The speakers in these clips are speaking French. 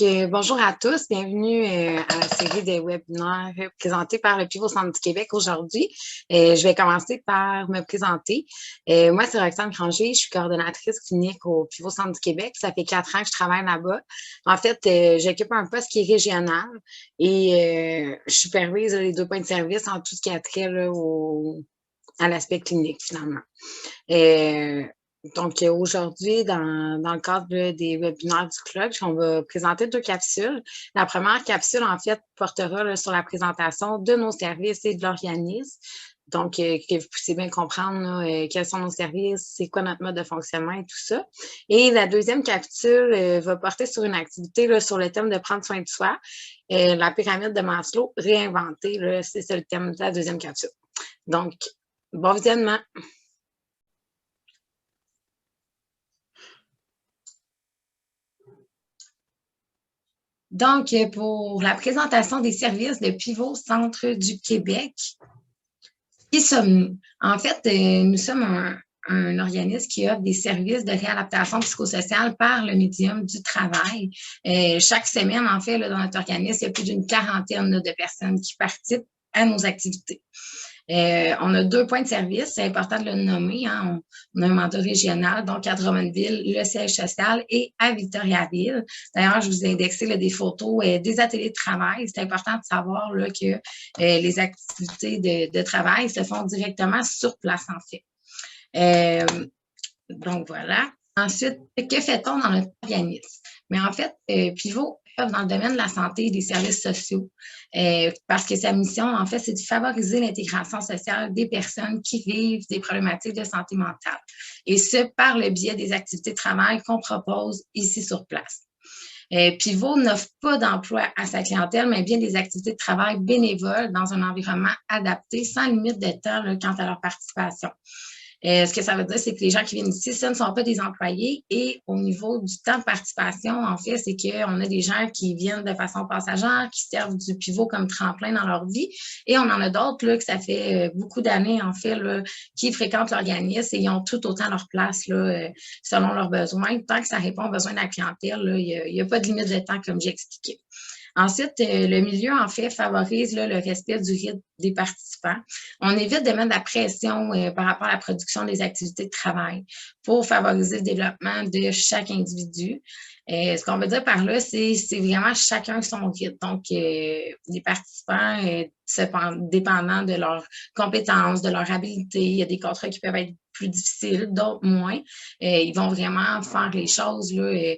Bonjour à tous, bienvenue à la série des webinaires présentés par le Pivot Centre du Québec aujourd'hui. Je vais commencer par me présenter. Moi, c'est Roxane Granger, je suis coordonnatrice clinique au Pivot Centre du Québec. Ça fait 4 ans que je travaille là-bas. En fait, j'occupe un poste qui est régional et je supervise les 2 points de service en tout ce qui a trait là, à l'aspect clinique, finalement. Donc, aujourd'hui, dans le cadre des webinaires du club, on va présenter 2 capsules. La première capsule, en fait, portera là, sur la présentation de nos services et de l'organisme. Donc, que vous puissiez bien comprendre là, quels sont nos services, c'est quoi notre mode de fonctionnement et tout ça. Et la deuxième capsule va porter sur une activité là, sur le thème de prendre soin de soi. La pyramide de Maslow réinventée, c'est ça le thème de la deuxième capsule. Donc, bon visionnement! Donc, pour la présentation des services de Pivot Centre du Québec, qui sommes-nous? En fait, nous sommes un organisme qui offre des services de réadaptation psychosociale par le médium du travail. Chaque semaine, en fait, là, dans notre organisme, il y a plus d'une quarantaine de personnes qui participent à nos activités. On a 2 points de service, c'est important de le nommer. Hein. On a un mandat régional, donc à Drummondville, le siège social, et à Victoriaville. D'ailleurs, je vous ai indexé là, des photos des ateliers de travail. C'est important de savoir là, que les activités de travail se font directement sur place, en fait. Donc, voilà. Ensuite, que fait-on dans notre organisme? Mais en fait, Pivot œuvre dans le domaine de la santé et des services sociaux parce que sa mission, en fait, c'est de favoriser l'intégration sociale des personnes qui vivent des problématiques de santé mentale. Et ce, par le biais des activités de travail qu'on propose ici sur place. Pivot n'offre pas d'emploi à sa clientèle, mais bien des activités de travail bénévoles dans un environnement adapté, sans limite de temps là, quant à leur participation. Ce que ça veut dire, c'est que les gens qui viennent ici, ce ne sont pas des employés. Et au niveau du temps de participation, en fait, c'est qu'on a des gens qui viennent de façon passagère, qui servent du pivot comme tremplin dans leur vie. Et on en a d'autres là, que ça fait beaucoup d'années, en fait, là, qui fréquentent l'organisme et ils ont tout autant leur place là, selon leurs besoins. Tant que ça répond aux besoins de la clientèle, il n'y a pas de limite de temps, comme j'ai expliqué. Ensuite, le milieu, en fait, favorise là, le respect du rythme des participants. On évite de mettre de la pression par rapport à la production des activités de travail pour favoriser le développement de chaque individu. Ce qu'on veut dire par là, c'est vraiment chacun son rythme. Donc, les participants, dépendant de leurs compétences, de leur habileté, il y a des contrats qui peuvent être plus difficiles, d'autres moins. Ils vont vraiment faire les choses là,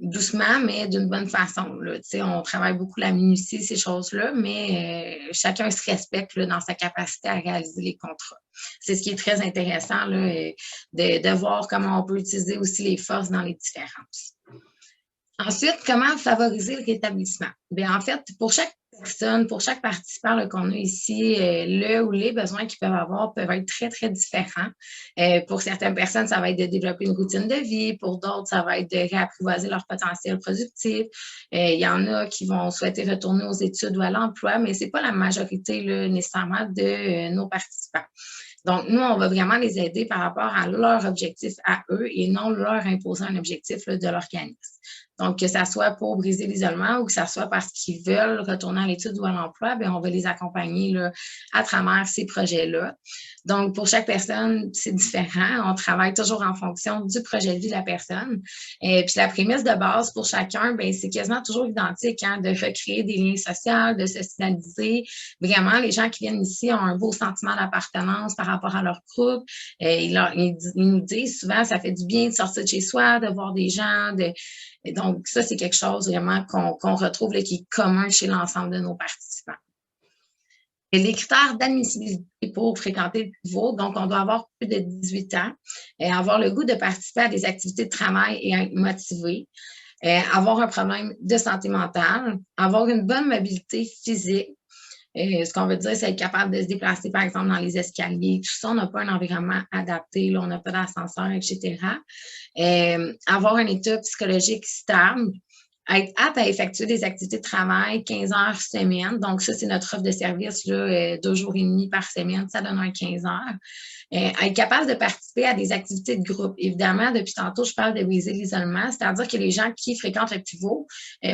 doucement, mais d'une bonne façon. Là. On travaille beaucoup la minutie, ces choses-là, mais chacun se respecte là, dans sa capacité à réaliser les contrats. C'est ce qui est très intéressant là, de voir comment on peut utiliser aussi les forces dans les différences. Ensuite, comment favoriser le rétablissement? Bien, en fait, pour chaque personne, pour chaque participant qu'on a ici, le ou les besoins qu'ils peuvent avoir peuvent être très, très différents. Pour certaines personnes, ça va être de développer une routine de vie. Pour d'autres, ça va être de réapprivoiser leur potentiel productif. Il y en a qui vont souhaiter retourner aux études ou à l'emploi, mais ce n'est pas la majorité là, nécessairement de nos participants. Donc, nous, on va vraiment les aider par rapport à leur objectif à eux et non leur imposer un objectif là, de l'organisme. Donc, que ça soit pour briser l'isolement ou que ça soit parce qu'ils veulent retourner à l'étude ou à l'emploi, bien, on va les accompagner là, à travers ces projets-là. Donc, pour chaque personne, c'est différent. On travaille toujours en fonction du projet de vie de la personne. Et puis, la prémisse de base pour chacun, bien, c'est quasiment toujours identique, hein, de recréer des liens sociaux, de se socialiser. Vraiment, les gens qui viennent ici ont un beau sentiment d'appartenance par rapport à leur groupe. Ils nous disent souvent, ça fait du bien de sortir de chez soi, de voir des gens, et donc, ça, c'est quelque chose vraiment qu'on retrouve là, qui est commun chez l'ensemble de nos participants. Et les critères d'admissibilité pour fréquenter le pivot, donc on doit avoir plus de 18 ans, avoir le goût de participer à des activités de travail et être motivé, avoir un problème de santé mentale, avoir une bonne mobilité physique. Ce qu'on veut dire, c'est être capable de se déplacer, par exemple, dans les escaliers. Tout ça, on n'a pas un environnement adapté, là, on n'a pas d'ascenseur, etc. Avoir un état psychologique stable, être apte à effectuer des activités de travail 15 heures semaine. Donc, ça, c'est notre offre de service, là, 2 jours et demi par semaine. Ça donne un 15 heures. Être capable de participer à des activités de groupe. Évidemment, depuis tantôt, je parle de briser l'isolement, c'est-à-dire que les gens qui fréquentent le pivot,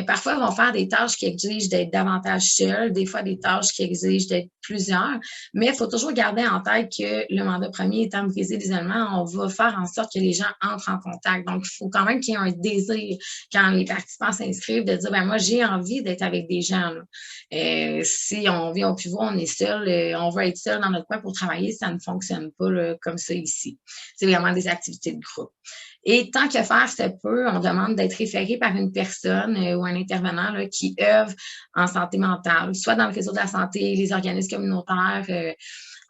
parfois vont faire des tâches qui exigent d'être davantage seuls, des fois des tâches qui exigent d'être plusieurs, mais il faut toujours garder en tête que le mandat premier étant briser l'isolement, on va faire en sorte que les gens entrent en contact. Donc, il faut quand même qu'il y ait un désir quand les participants s'inscrivent de dire, ben moi, j'ai envie d'être avec des gens. Si on vient au pivot, on est seul, on veut être seul dans notre coin pour travailler, ça ne fonctionne pas là, comme ça ici. C'est vraiment des activités de groupe. Et tant que faire se peut, on demande d'être référé par une personne ou un intervenant là, qui œuvre en santé mentale, soit dans le réseau de la santé, les organismes communautaires.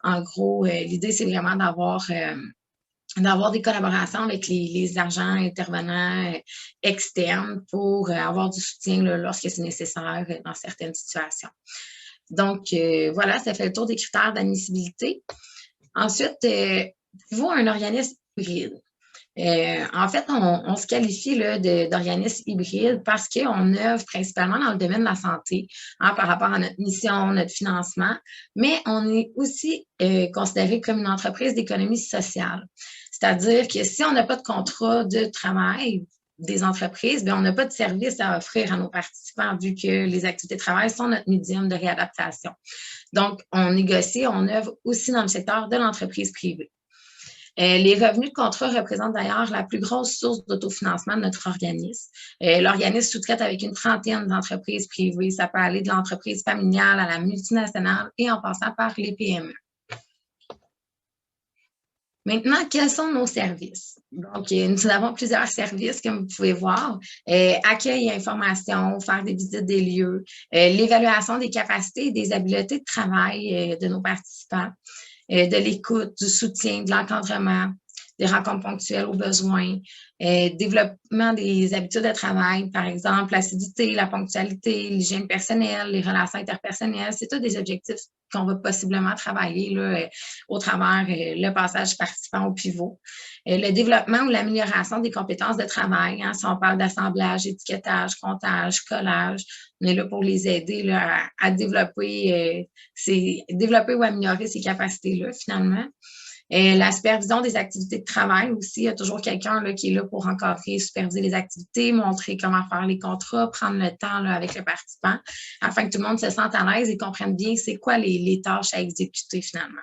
En gros, l'idée, c'est vraiment d'avoir des collaborations avec les agents intervenants externes pour avoir du soutien là, lorsque c'est nécessaire dans certaines situations. Donc, voilà, ça fait le tour des critères d'admissibilité. Ensuite, Pivot a un organisme hybride. En fait, on se qualifie d'organisme hybride parce qu'on œuvre principalement dans le domaine de la santé par rapport à notre mission, notre financement, mais on est aussi considéré comme une entreprise d'économie sociale. C'est-à-dire que si on n'a pas de contrat de travail des entreprises, bien, on n'a pas de service à offrir à nos participants vu que les activités de travail sont notre médium de réadaptation. Donc, on négocie, on œuvre aussi dans le secteur de l'entreprise privée. Les revenus de contrat représentent d'ailleurs la plus grosse source d'autofinancement de notre organisme. L'organisme sous-traite avec une trentaine d'entreprises privées. Ça peut aller de l'entreprise familiale à la multinationale et en passant par les PME. Maintenant, quels sont nos services? Donc, nous avons plusieurs services, comme vous pouvez voir. Accueil et information, faire des visites des lieux, l'évaluation des capacités et des habiletés de travail de nos participants, de l'écoute, du soutien, de l'encadrement, des rencontres ponctuelles aux besoins, développement des habitudes de travail, par exemple, l'assiduité, la ponctualité, l'hygiène personnelle, les relations interpersonnelles. C'est tous des objectifs qu'on va possiblement travailler là, au travers le passage participant au pivot. Le développement ou l'amélioration des compétences de travail, hein, si on parle d'assemblage, étiquetage, comptage, collage, on est là pour les aider là, à développer ou améliorer ces capacités-là, finalement. La supervision des activités de travail aussi, il y a toujours quelqu'un qui est là pour encadrer, superviser les activités, montrer comment faire les contrats, prendre le temps là, avec le participant, afin que tout le monde se sente à l'aise et comprenne bien c'est quoi les tâches à exécuter finalement.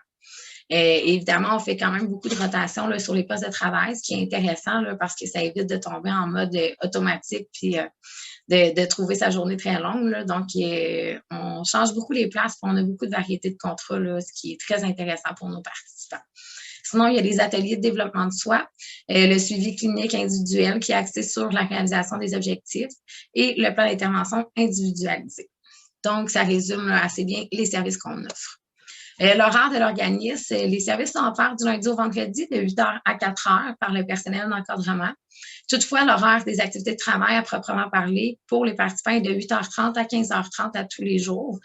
Évidemment, on fait quand même beaucoup de rotation là, sur les postes de travail, ce qui est intéressant là, parce que ça évite de tomber en mode automatique puis de trouver sa journée très longue. Là. Donc, on change beaucoup les places, on a beaucoup de variétés de contrats, là, ce qui est très intéressant pour nos participants. Sinon, il y a les ateliers de développement de soi, le suivi clinique individuel qui est axé sur la réalisation des objectifs et le plan d'intervention individualisé. Donc, ça résume là, assez bien les services qu'on offre. L'horaire de l'organisme, les services sont offerts du lundi au vendredi de 8h à 4h par le personnel d'encadrement. Toutefois, l'horaire des activités de travail à proprement parler pour les participants est de 8h30 à 15h30 à tous les jours.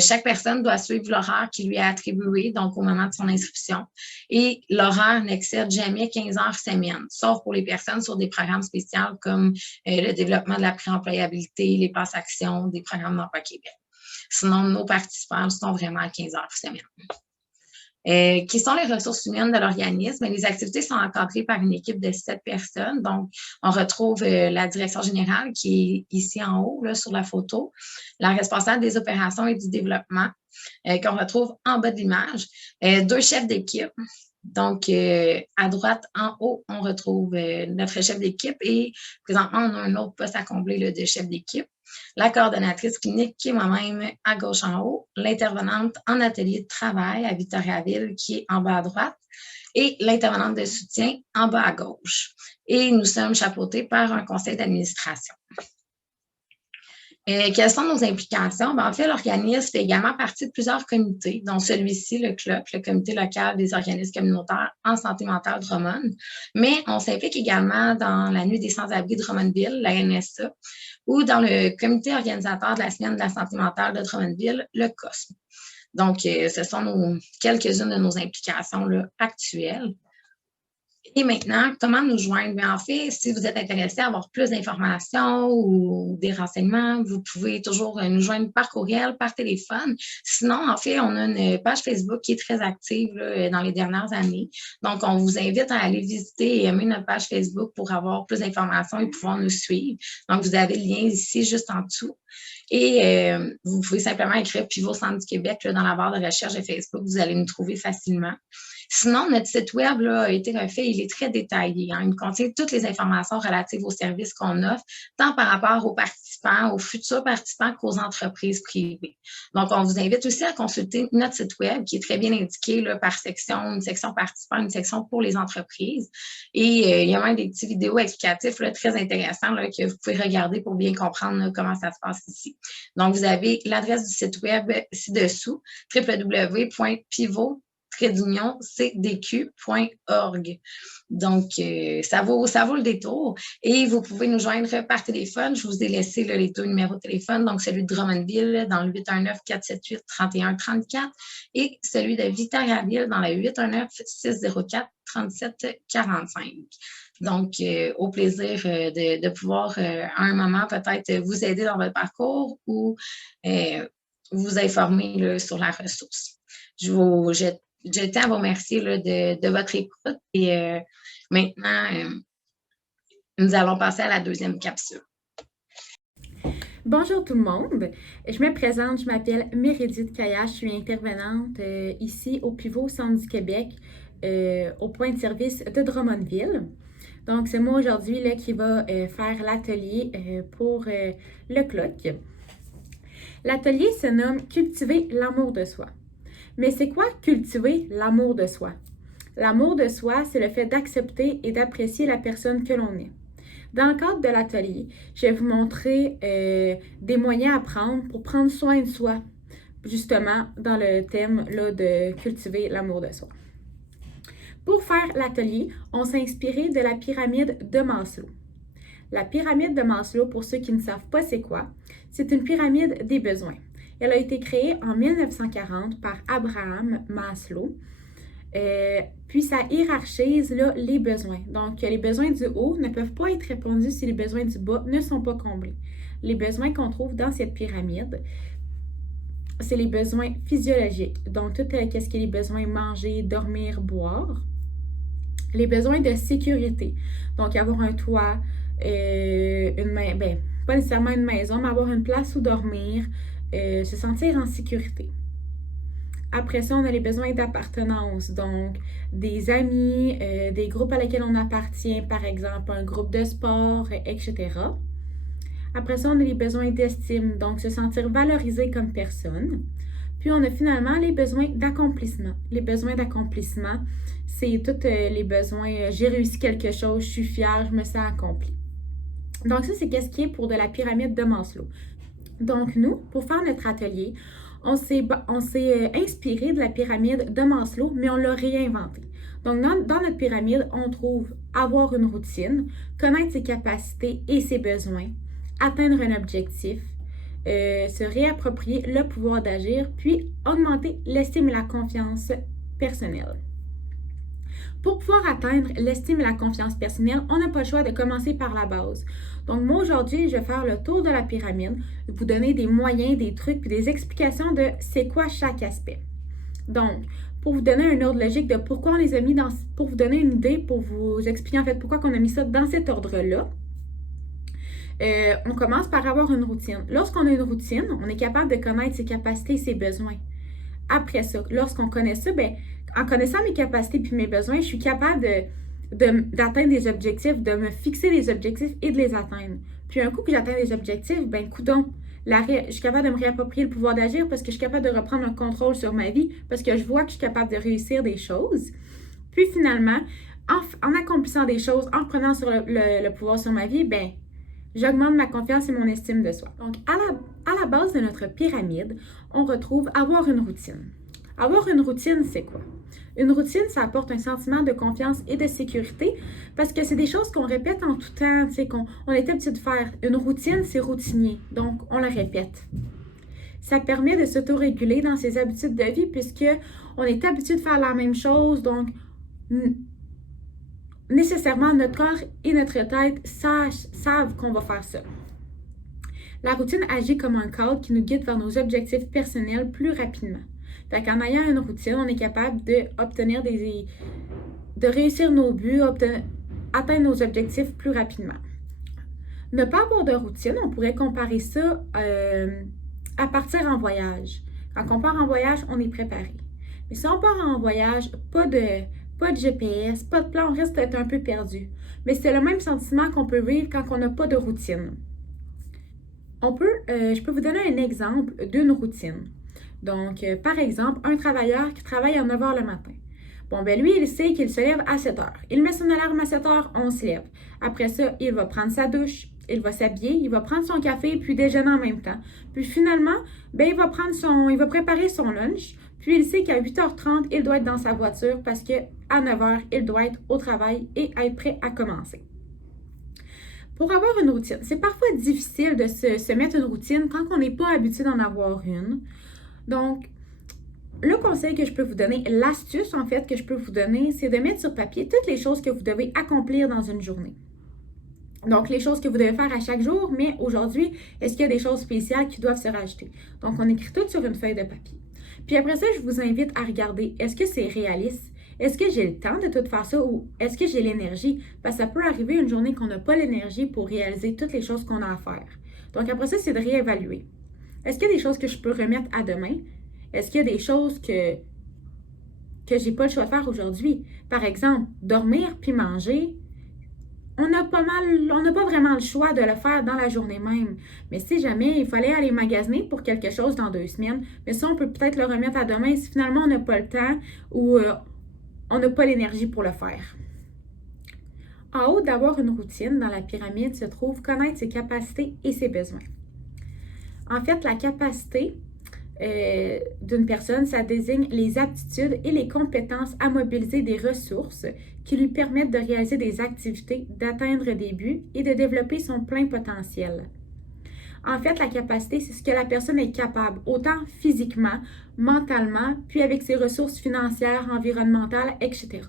Chaque personne doit suivre l'horaire qui lui est attribué, donc au moment de son inscription. Et l'horaire n'excède jamais 15 heures semaine, sauf pour les personnes sur des programmes spéciaux comme le développement de la préemployabilité, les passes actions, des programmes d'emploi Québec. Sinon, nos participants sont vraiment à 15 heures semaine. Qui sont les ressources humaines de l'organisme? Les activités sont encadrées par une équipe de 7 personnes. Donc, on retrouve la direction générale qui est ici en haut, là, sur la photo, la responsable des opérations et du développement, qu'on retrouve en bas de l'image, 2 chefs d'équipe. Donc, à droite, en haut, on retrouve notre chef d'équipe et présentement, on a un autre poste à combler là, de chef d'équipe. La coordonnatrice clinique qui est moi-même à gauche en haut, l'intervenante en atelier de travail à Victoriaville qui est en bas à droite et l'intervenante de soutien en bas à gauche. Et nous sommes chapeautés par un conseil d'administration. Quelles sont nos implications? En fait, l'organisme fait également partie de plusieurs comités, dont celui-ci, le CLOP, le Comité local des organismes communautaires en santé mentale Drummond. Mais on s'implique également dans la Nuit des sans-abri de Drummondville, la NSA, ou dans le comité organisateur de la Semaine de la santé mentale de Drummondville, le COSME. Donc, ce sont quelques-unes de nos implications là, actuelles. Et maintenant, comment nous joindre? Bien, en fait, si vous êtes intéressé à avoir plus d'informations ou des renseignements, vous pouvez toujours nous joindre par courriel, par téléphone. Sinon, en fait, on a une page Facebook qui est très active là, dans les dernières années. Donc, on vous invite à aller visiter et aimer notre page Facebook pour avoir plus d'informations et pouvoir nous suivre. Donc, vous avez le lien ici, juste en dessous. Et vous pouvez simplement écrire Pivot Centre du Québec là, dans la barre de recherche de Facebook. Vous allez nous trouver facilement. Sinon, notre site web là, a été refait, il est très détaillé. Hein. Il contient toutes les informations relatives aux services qu'on offre, tant par rapport aux participants, aux futurs participants qu'aux entreprises privées. Donc, on vous invite aussi à consulter notre site web qui est très bien indiqué là, par section, une section participants, une section pour les entreprises. Et il y a même des petits vidéos explicatifs là, très intéressants là, que vous pouvez regarder pour bien comprendre là, comment ça se passe ici. Donc, vous avez l'adresse du site web ci-dessous, www.pivot-cdq.org. Donc, ça vaut le détour. Et vous pouvez nous joindre par téléphone. Je vous ai laissé là, les deux numéros de téléphone, donc celui de Drummondville dans le 819-478-3134 et celui de Victoriaville dans le 819-604-3745. Donc, au plaisir de pouvoir, à un moment, peut-être vous aider dans votre parcours ou vous informer là, sur la ressource. Je tiens à vous remercier là, de votre écoute et maintenant, nous allons passer à la deuxième capsule. Bonjour tout le monde, je me présente, je m'appelle Mérédith Kaya, je suis intervenante ici au Pivot Centre du Québec, au point de service de Drummondville. Donc c'est moi aujourd'hui qui va faire l'atelier pour le CLOC. L'atelier se nomme « Cultiver l'amour de soi ». Mais c'est quoi cultiver l'amour de soi? L'amour de soi, c'est le fait d'accepter et d'apprécier la personne que l'on est. Dans le cadre de l'atelier, je vais vous montrer des moyens à prendre pour prendre soin de soi, justement dans le thème là, de cultiver l'amour de soi. Pour faire l'atelier, on s'est inspiré de la pyramide de Maslow. La pyramide de Maslow, pour ceux qui ne savent pas c'est quoi, c'est une pyramide des besoins. Elle a été créée en 1940 par Abraham Maslow. Puis ça hiérarchise là, les besoins. Donc, les besoins du haut ne peuvent pas être répondus si les besoins du bas ne sont pas comblés. Les besoins qu'on trouve dans cette pyramide, c'est les besoins physiologiques. Donc, tout ce qui est les besoins manger, dormir, boire. Les besoins de sécurité. Donc, avoir un toit, pas nécessairement une maison, mais avoir une place où dormir, se sentir en sécurité. Après ça, on a les besoins d'appartenance, donc des amis, des groupes à lesquels on appartient, par exemple un groupe de sport, etc. Après ça, on a les besoins d'estime, donc se sentir valorisé comme personne. Puis on a finalement les besoins d'accomplissement. Les besoins d'accomplissement, c'est tous les besoins, j'ai réussi quelque chose, je suis fière, je me sens accomplie. Donc ça, c'est ce qui est pour de la pyramide de Maslow. Donc nous, pour faire notre atelier, on s'est inspiré de la pyramide de Maslow, mais on l'a réinventée. Donc, dans notre pyramide, on trouve avoir une routine, connaître ses capacités et ses besoins, atteindre un objectif, se réapproprier le pouvoir d'agir, puis augmenter l'estime et la confiance personnelle. Pour pouvoir atteindre l'estime et la confiance personnelle, on n'a pas le choix de commencer par la base. Donc moi aujourd'hui, je vais faire le tour de la pyramide, vous donner des moyens, des trucs, puis des explications de c'est quoi chaque aspect. Donc, pour vous donner un ordre logique de pourquoi on les a mis pour vous donner une idée, pour vous expliquer en fait pourquoi on a mis ça dans cet ordre-là, on commence par avoir une routine. Lorsqu'on a une routine, on est capable de connaître ses capacités et ses besoins. Après ça, lorsqu'on connaît ça, en connaissant mes capacités puis mes besoins, je suis capable d'atteindre des objectifs, de me fixer des objectifs et de les atteindre. Puis un coup que j'atteins des objectifs, coudonc, je suis capable de me réapproprier le pouvoir d'agir parce que je suis capable de reprendre un contrôle sur ma vie, parce que je vois que je suis capable de réussir des choses. Puis finalement, en accomplissant des choses, en reprenant sur le pouvoir sur ma vie, j'augmente ma confiance et mon estime de soi. Donc, à la base de notre pyramide, on retrouve avoir une routine. Avoir une routine, c'est quoi? Une routine, ça apporte un sentiment de confiance et de sécurité parce que c'est des choses qu'on répète en tout temps, qu'on est habitué de faire. Une routine, c'est routinier, donc on la répète. Ça permet de s'autoréguler dans ses habitudes de vie puisque on est habitué de faire la même chose, donc nécessairement notre corps et notre tête savent qu'on va faire ça. La routine agit comme un cadre qui nous guide vers nos objectifs personnels plus rapidement. Fait qu'en ayant une routine, on est capable de réussir nos buts, atteindre nos objectifs plus rapidement. Ne pas avoir de routine, on pourrait comparer ça à partir en voyage. Quand on part en voyage, on est préparé. Mais si on part en voyage, pas de GPS, pas de plan, on risque d'être un peu perdu. Mais c'est le même sentiment qu'on peut vivre quand on n'a pas de routine. Je peux vous donner un exemple d'une routine. Donc, par exemple, un travailleur qui travaille à 9 h le matin. Bon, ben lui, il sait qu'il se lève à 7 h. Il met son alarme à 7 h, on se lève. Après ça, il va prendre sa douche, il va s'habiller, il va prendre son café puis déjeuner en même temps. Puis finalement, ben il va préparer son lunch. Puis il sait qu'à 8h30, il doit être dans sa voiture parce qu'à 9 h, il doit être au travail et être prêt à commencer. Pour avoir une routine, c'est parfois difficile de se mettre une routine quand on n'est pas habitué d'en avoir une. Donc, le conseil que je peux vous donner, l'astuce en fait que je peux vous donner, c'est de mettre sur papier toutes les choses que vous devez accomplir dans une journée. Donc, les choses que vous devez faire à chaque jour, mais aujourd'hui, est-ce qu'il y a des choses spéciales qui doivent se rajouter? Donc, on écrit tout sur une feuille de papier. Puis après ça, je vous invite à regarder, est-ce que c'est réaliste? Est-ce que j'ai le temps de tout faire ça ou est-ce que j'ai l'énergie? Parce que ça peut arriver une journée qu'on n'a pas l'énergie pour réaliser toutes les choses qu'on a à faire. Donc, après ça, c'est de réévaluer. Est-ce qu'il y a des choses que je peux remettre à demain? Est-ce qu'il y a des choses que j'ai pas le choix de faire aujourd'hui? Par exemple, dormir puis manger, on n'a pas vraiment le choix de le faire dans la journée même. Mais si jamais il fallait aller magasiner pour quelque chose dans 2 semaines, mais ça, on peut peut-être le remettre à demain si finalement on n'a pas le temps ou on n'a pas l'énergie pour le faire. En haut d'avoir une routine, dans la pyramide, se trouve connaître ses capacités et ses besoins. En fait, la capacité d'une personne, ça désigne les aptitudes et les compétences à mobiliser des ressources qui lui permettent de réaliser des activités, d'atteindre des buts et de développer son plein potentiel. En fait, la capacité, c'est ce que la personne est capable, autant physiquement, mentalement, puis avec ses ressources financières, environnementales, etc.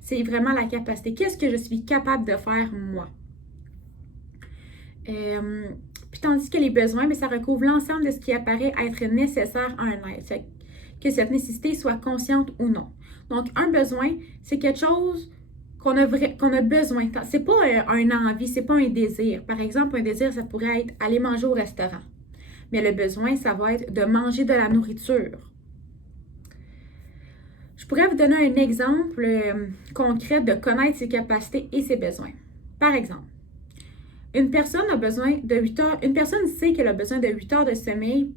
C'est vraiment la capacité. Qu'est-ce que je suis capable de faire, moi? Puis tandis que les besoins, mais ça recouvre l'ensemble de ce qui apparaît être nécessaire à un être, que cette nécessité soit consciente ou non. Donc, un besoin, c'est quelque chose qu'on a besoin. C'est pas un envie, c'est pas un désir. Par exemple, un désir, ça pourrait être aller manger au restaurant. Mais le besoin, ça va être de manger de la nourriture. Je pourrais vous donner un exemple concret de connaître ses capacités et ses besoins. Par exemple, une personne sait qu'elle a besoin de 8 heures de sommeil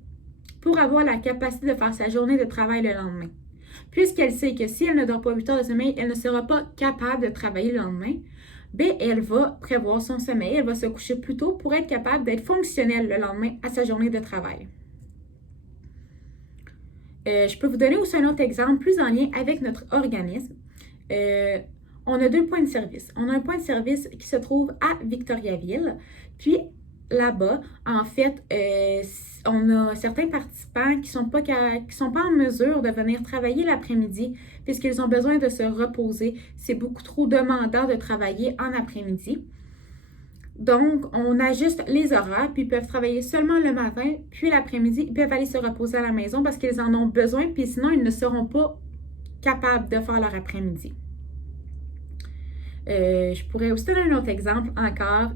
pour avoir la capacité de faire sa journée de travail le lendemain. Puisqu'elle sait que si elle ne dort pas 8 heures de sommeil, elle ne sera pas capable de travailler le lendemain, bien, elle va prévoir son sommeil, elle va se coucher plus tôt pour être capable d'être fonctionnelle le lendemain à sa journée de travail. Je peux vous donner aussi un autre exemple plus en lien avec notre organisme. On a 2 points de service. On a un point de service qui se trouve à Victoriaville. Puis là-bas, en fait, on a certains participants qui sont pas en mesure de venir travailler l'après-midi puisqu'ils ont besoin de se reposer. C'est beaucoup trop demandant de travailler en après-midi. Donc, on ajuste les horaires, puis ils peuvent travailler seulement le matin, puis l'après-midi, ils peuvent aller se reposer à la maison parce qu'ils en ont besoin, puis sinon, ils ne seront pas capables de faire leur après-midi. Je pourrais aussi donner un autre exemple encore.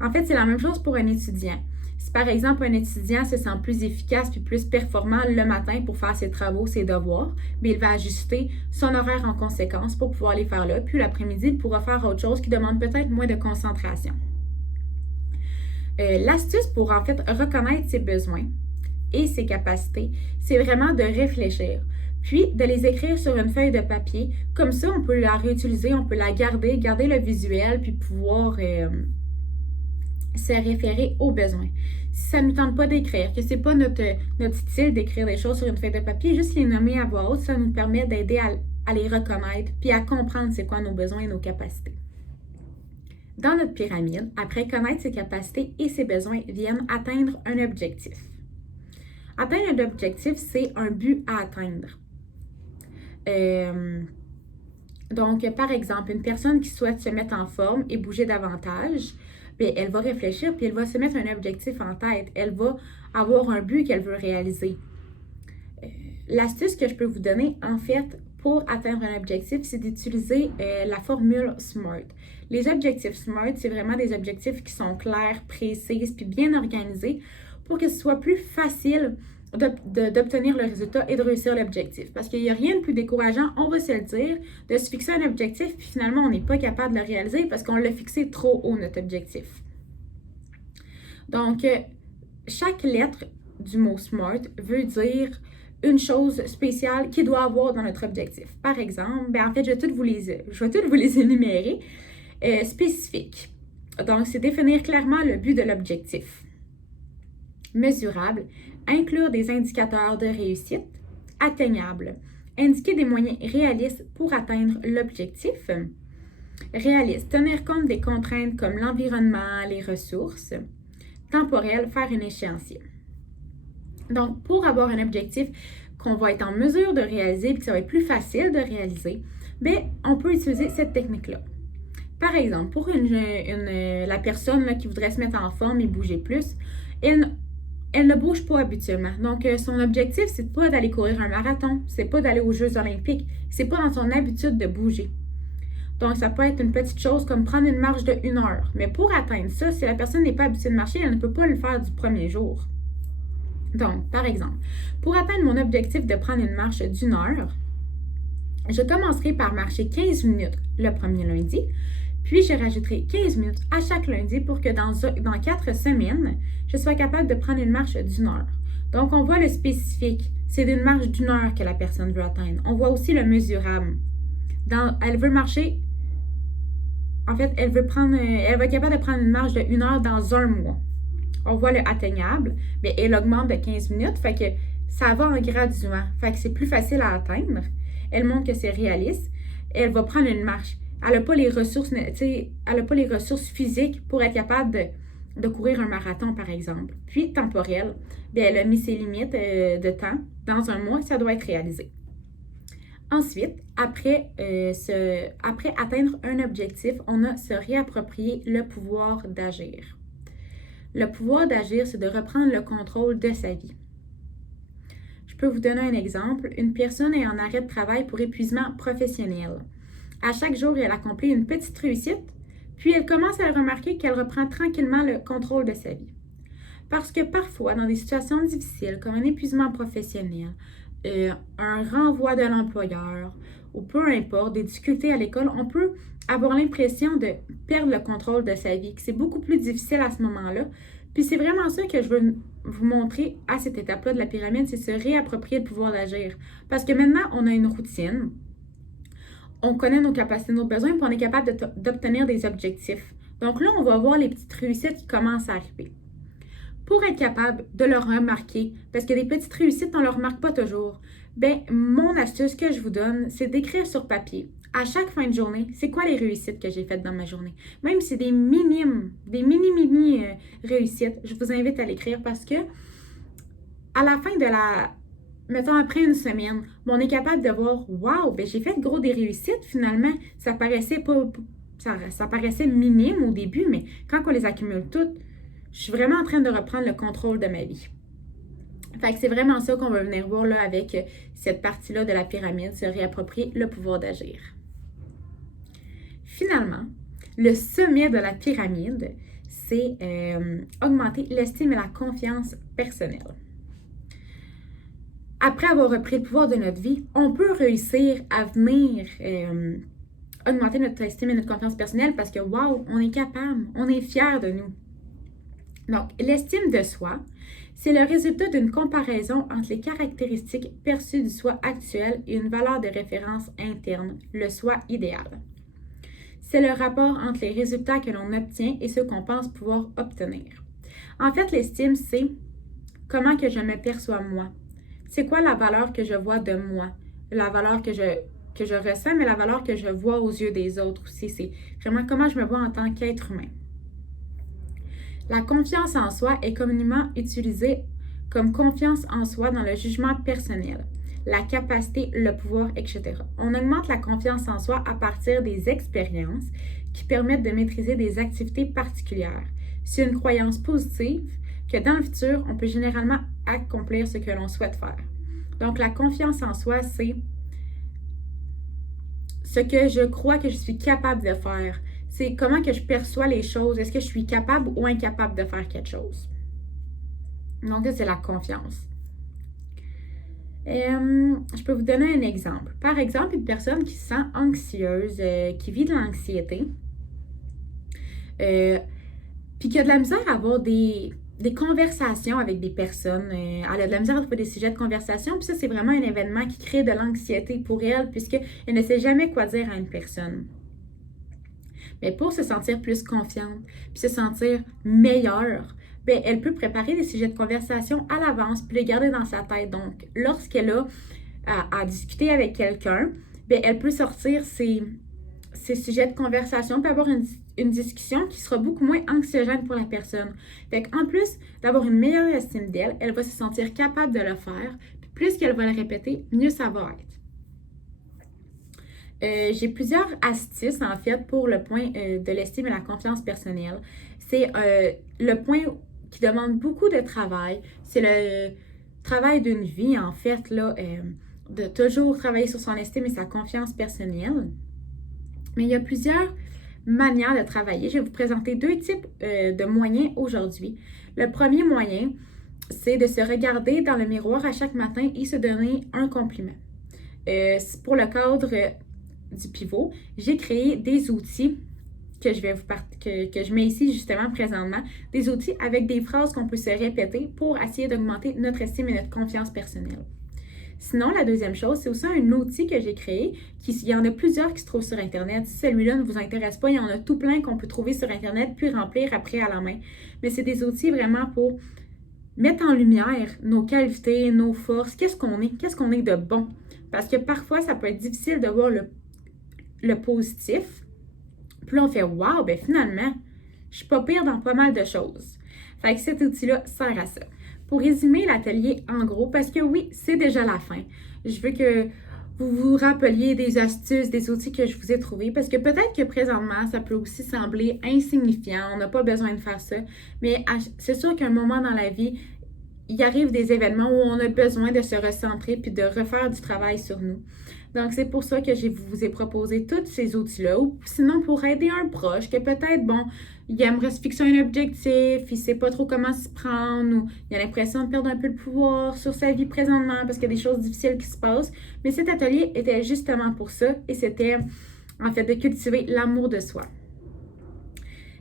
En fait, c'est la même chose pour un étudiant. Si par exemple un étudiant se sent plus efficace puis plus performant le matin pour faire ses travaux, ses devoirs, bien, il va ajuster son horaire en conséquence pour pouvoir les faire là. Puis l'après-midi, il pourra faire autre chose qui demande peut-être moins de concentration. L'astuce pour en fait reconnaître ses besoins et ses capacités, c'est vraiment de réfléchir. Puis de les écrire sur une feuille de papier. Comme ça, on peut la réutiliser, on peut la garder le visuel, puis pouvoir se référer aux besoins. Si ça ne nous tente pas d'écrire, que c'est pas notre style d'écrire des choses sur une feuille de papier, juste les nommer à voix haute, ça nous permet d'aider à les reconnaître, puis à comprendre c'est quoi nos besoins et nos capacités. Dans notre pyramide, après connaître ses capacités et ses besoins, viennent atteindre un objectif. Atteindre un objectif, c'est un but à atteindre. Donc, par exemple, une personne qui souhaite se mettre en forme et bouger davantage, bien, elle va réfléchir puis elle va se mettre un objectif en tête. Elle va avoir un but qu'elle veut réaliser. L'astuce que je peux vous donner, en fait, pour atteindre un objectif, c'est d'utiliser la formule SMART. Les objectifs SMART, c'est vraiment des objectifs qui sont clairs, précis, puis bien organisés pour que ce soit plus facile d'obtenir le résultat et de réussir l'objectif. Parce qu'il n'y a rien de plus décourageant, on va se le dire, de se fixer un objectif, puis finalement, on n'est pas capable de le réaliser parce qu'on l'a fixé trop haut, notre objectif. Donc, chaque lettre du mot SMART veut dire une chose spéciale qu'il doit avoir dans notre objectif. Par exemple, en fait, je vais toutes vous les énumérer. Spécifique. Donc, c'est définir clairement le but de l'objectif. Mesurable. Inclure des indicateurs de réussite. Atteignable. Indiquer des moyens réalistes pour atteindre l'objectif. Réaliste. Tenir compte des contraintes comme l'environnement, les ressources. Temporel. Faire un échéancier. Donc, pour avoir un objectif qu'on va être en mesure de réaliser et que ça va être plus facile de réaliser, bien, on peut utiliser cette technique-là. Par exemple, pour la personne là, qui voudrait se mettre en forme et bouger plus, elle ne bouge pas habituellement. Donc, son objectif, c'est pas d'aller courir un marathon, c'est pas d'aller aux Jeux olympiques, c'est pas dans son habitude de bouger. Donc, ça peut être une petite chose comme prendre une marche de 1 heure. Mais pour atteindre ça, si la personne n'est pas habituée de marcher, elle ne peut pas le faire du premier jour. Donc, par exemple, pour atteindre mon objectif de prendre une marche d'1 heure, je commencerai par marcher 15 minutes le premier lundi, puis je rajouterai 15 minutes à chaque lundi pour que dans 4 semaines, je sois capable de prendre une marche d'1 heure. Donc, on voit le spécifique, c'est d'une marche d'1 heure que la personne veut atteindre. On voit aussi le mesurable. Elle veut marcher, en fait, elle va être capable de prendre une marche de 1 heure dans 1 mois. On voit le atteignable, mais elle augmente de 15 minutes, fait que ça va en graduant, fait que c'est plus facile à atteindre. Elle montre que c'est réaliste. Elle va prendre une marche. Elle n'a pas les ressources, physiques pour être capable de courir un marathon, par exemple. Puis, temporel, bien, elle a mis ses limites de temps. Dans 1 mois, ça doit être réalisé. Ensuite, après atteindre un objectif, on a se réapproprier le pouvoir d'agir. Le pouvoir d'agir, c'est de reprendre le contrôle de sa vie. Je peux vous donner un exemple. Une personne est en arrêt de travail pour épuisement professionnel. À chaque jour, elle accomplit une petite réussite, puis elle commence à remarquer qu'elle reprend tranquillement le contrôle de sa vie. Parce que parfois, dans des situations difficiles, comme un épuisement professionnel, un renvoi de l'employeur, ou peu importe, des difficultés à l'école, on peut avoir l'impression de perdre le contrôle de sa vie, que c'est beaucoup plus difficile à ce moment-là. Puis c'est vraiment ça que je veux vous montrer à cette étape-là de la pyramide, c'est se réapproprier le pouvoir d'agir. Parce que maintenant, on a une routine, on connaît nos capacités, nos besoins, puis on est capable d'obtenir des objectifs. Donc là, on va voir les petites réussites qui commencent à arriver. Pour être capable de le remarquer, parce que des petites réussites, on ne le remarque pas toujours, bien, mon astuce que je vous donne, c'est d'écrire sur papier. À chaque fin de journée, c'est quoi les réussites que j'ai faites dans ma journée? Même si c'est des mini réussites, je vous invite à l'écrire parce que à la fin mettons après 1 semaine, on est capable de voir, wow, ben j'ai fait gros des réussites finalement. Ça paraissait minime au début, mais quand on les accumule toutes, je suis vraiment en train de reprendre le contrôle de ma vie. Fait que c'est vraiment ça qu'on va venir voir là avec cette partie-là de la pyramide, se réapproprier le pouvoir d'agir. Finalement, le sommet de la pyramide, c'est augmenter l'estime et la confiance personnelle. Après avoir repris le pouvoir de notre vie, on peut réussir à venir augmenter notre estime et notre confiance personnelle parce que, wow, on est capable, on est fiers de nous. Donc, l'estime de soi, c'est le résultat d'une comparaison entre les caractéristiques perçues du soi actuel et une valeur de référence interne, le soi idéal. C'est le rapport entre les résultats que l'on obtient et ceux qu'on pense pouvoir obtenir. En fait, l'estime, c'est comment que je me perçois moi. C'est quoi la valeur que je vois de moi? La valeur que je ressens, mais la valeur que je vois aux yeux des autres aussi. C'est vraiment comment je me vois en tant qu'être humain. La confiance en soi est communément utilisée comme confiance en soi dans le jugement personnel. la capacité, le pouvoir, etc. On augmente la confiance en soi à partir des expériences qui permettent de maîtriser des activités particulières. C'est une croyance positive que dans le futur, on peut généralement accomplir ce que l'on souhaite faire. Donc, la confiance en soi, c'est ce que je crois que je suis capable de faire. C'est comment que je perçois les choses. Est-ce que je suis capable ou incapable de faire quelque chose? Donc, ça, c'est la confiance. Je peux vous donner un exemple. Par exemple, une personne qui se sent anxieuse, qui vit de l'anxiété, puis qui a de la misère à avoir des conversations avec des personnes. Elle a de la misère à trouver des sujets de conversation. Puis ça, c'est vraiment un événement qui crée de l'anxiété pour elle, puisqu'elle ne sait jamais quoi dire à une personne. Mais pour se sentir plus confiante, puis se sentir meilleure, bien, elle peut préparer des sujets de conversation à l'avance, puis les garder dans sa tête. Donc, lorsqu'elle a à discuter avec quelqu'un, bien, elle peut sortir ses sujets de conversation, puis avoir une discussion qui sera beaucoup moins anxiogène pour la personne. Fait qu'en plus d'avoir une meilleure estime d'elle, elle va se sentir capable de le faire. Puis plus qu'elle va le répéter, mieux ça va être. J'ai plusieurs astuces, en fait, pour le point de l'estime et la confiance personnelle. C'est le point qui demande beaucoup de travail. C'est le travail d'une vie, en fait, là, de toujours travailler sur son estime et sa confiance personnelle. Mais il y a plusieurs manières de travailler. Je vais vous présenter 2 types de moyens aujourd'hui. Le premier moyen, c'est de se regarder dans le miroir à chaque matin et se donner un compliment. Pour le cadre du pivot, j'ai créé des outils que je mets ici justement présentement, des outils avec des phrases qu'on peut se répéter pour essayer d'augmenter notre estime et notre confiance personnelle. Sinon, la deuxième chose, c'est aussi un outil que j'ai créé. Il y en a plusieurs qui se trouvent sur Internet. Si celui-là ne vous intéresse pas, il y en a tout plein qu'on peut trouver sur Internet puis remplir après à la main. Mais c'est des outils vraiment pour mettre en lumière nos qualités, nos forces, qu'est-ce qu'on est de bon. Parce que parfois, ça peut être difficile de voir le positif. Puis là, on fait « Wow, ben finalement, je suis pas pire dans pas mal de choses. » Fait que cet outil-là sert à ça. Pour résumer l'atelier en gros, parce que oui, c'est déjà la fin. Je veux que vous vous rappeliez des astuces, des outils que je vous ai trouvés, parce que peut-être que présentement, ça peut aussi sembler insignifiant, on n'a pas besoin de faire ça, mais c'est sûr qu'à un moment dans la vie, il arrive des événements où on a besoin de se recentrer puis de refaire du travail sur nous. Donc, c'est pour ça que je vous ai proposé tous ces outils-là. Ou sinon, pour aider un proche que peut-être, bon, il aimerait se fixer un objectif, il ne sait pas trop comment s'y prendre, ou il a l'impression de perdre un peu le pouvoir sur sa vie présentement parce qu'il y a des choses difficiles qui se passent. Mais cet atelier était justement pour ça et c'était, en fait, de cultiver l'amour de soi.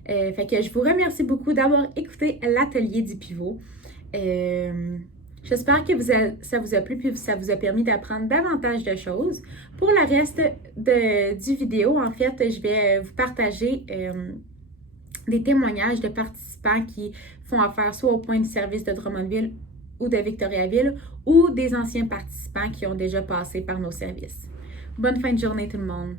Fait que je vous remercie beaucoup d'avoir écouté l'atelier du pivot. J'espère que ça vous a plu et ça vous a permis d'apprendre davantage de choses. Pour le reste du vidéo, en fait, je vais vous partager des témoignages de participants qui font affaire soit au point de service de Drummondville ou de Victoriaville ou des anciens participants qui ont déjà passé par nos services. Bonne fin de journée tout le monde!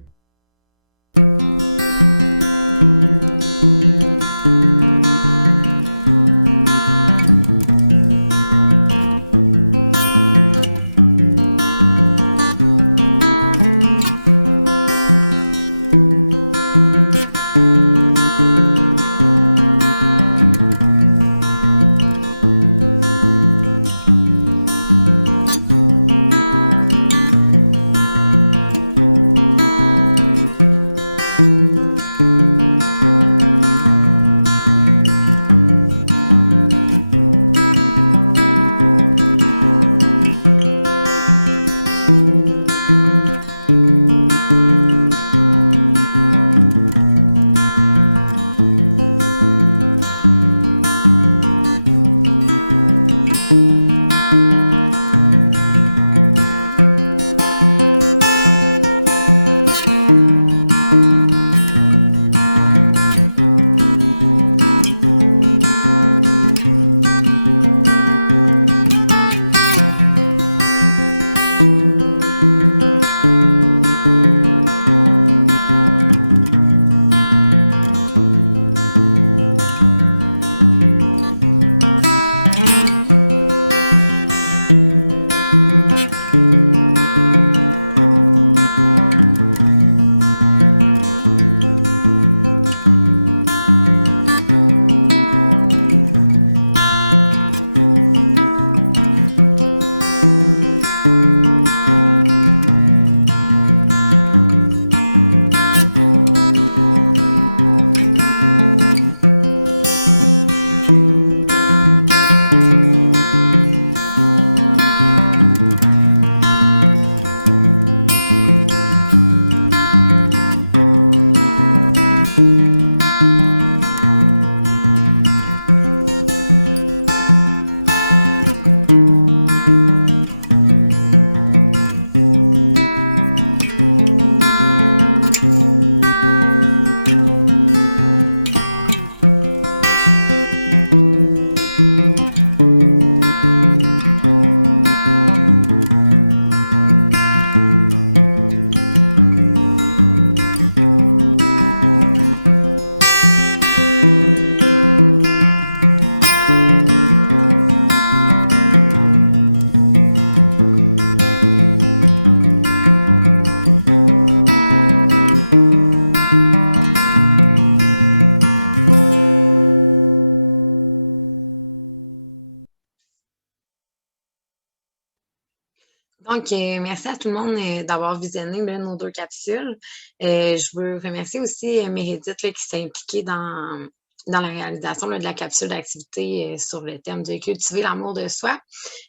Donc, merci à tout le monde d'avoir visionné nos 2 capsules. Je veux remercier aussi Meredith là, qui s'est impliquée dans la réalisation là, de la capsule d'activité sur le thème de cultiver l'amour de soi.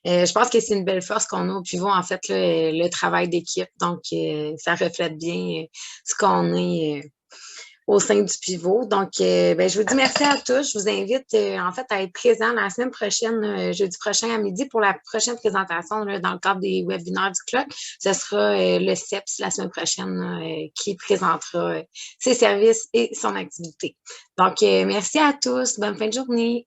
Je pense que c'est une belle force qu'on a au pivot, en fait, là, le travail d'équipe. Donc, ça reflète bien ce qu'on est au sein du pivot. Donc, je vous dis merci à tous. Je vous invite, en fait, à être présents la semaine prochaine, jeudi prochain à midi, pour la prochaine présentation là, dans le cadre des webinaires du CLOC. Ce sera le CEPS la semaine prochaine qui présentera ses services et son activité. Donc, merci à tous. Bonne fin de journée.